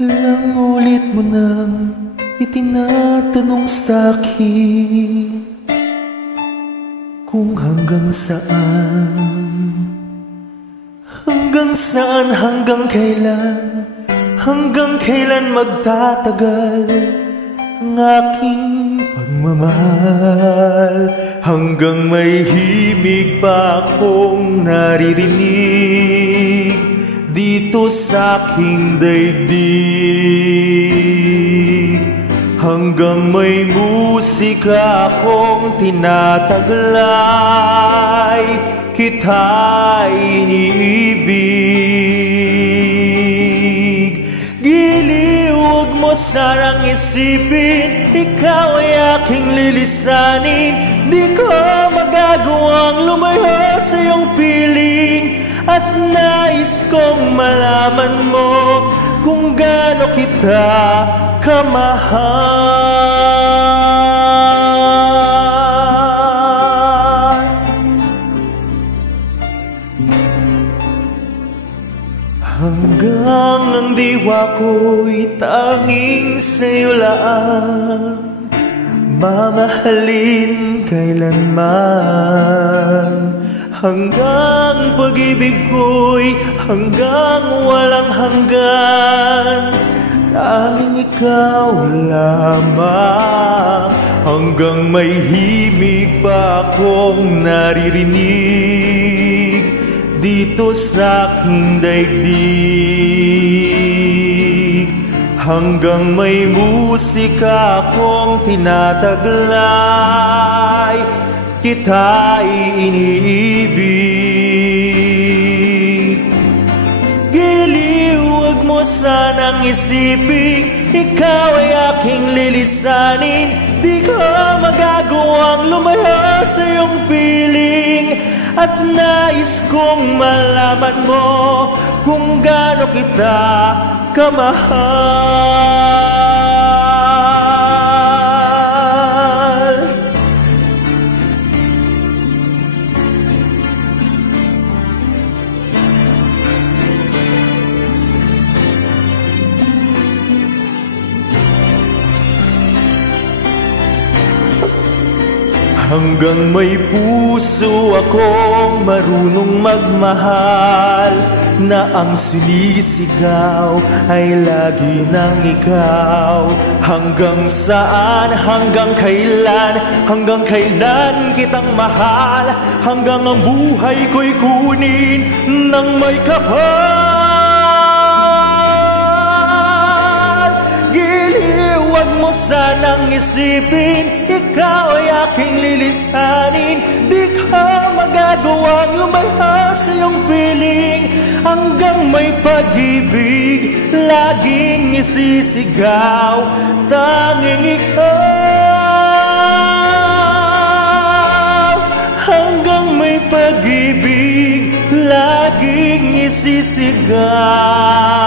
Ilang ulit mo nang itinatanong sa'kin kung hanggang saan, hanggang kailan magtatagal ang aking pagmamahal. Hanggang may himig pa akong naririnig dito sa aking daigdig. Hanggang may musika akong tinataglay, kita'y iniibig. Giliw, huwag mo sarang isipin, ikaw ay aking lilisanin. Di ko magagawang lumayo sa iyong piling, at nais kong malaman mo kung gaano kita kamahal. Hanggang ang diwa ko'y tanging sa'yo lang mamahalin kailanman. Hanggang pag-ibig ko'y hanggang walang hanggan, tanging ikaw lamang. Hanggang may himig pa akong naririnig dito sa aking daigdig. Hanggang may musika akong tinataglay, kita'y iniibig. Giliw, huwag mo sanang isipin, ikaw ay aking lilisanin. Di ko magagawang lumayo sa iyong piling, at nais kong malaman mo kung gaano kita kamahal. Hanggang may puso akong marunong magmahal, na ang sinisigaw ay lagi ng ikaw. Hanggang saan, hanggang kailan kitang mahal, hanggang ang buhay ko'y kunin ng may kapal. Giliw, huwag mo sanang isipin, ikaw ay aking lilisanin. Di ko magagawang lumayo sa iyong piling, hanggang may pag-ibig laging isisigaw, tanging ikaw. Hanggang may pag-ibig laging isisigaw.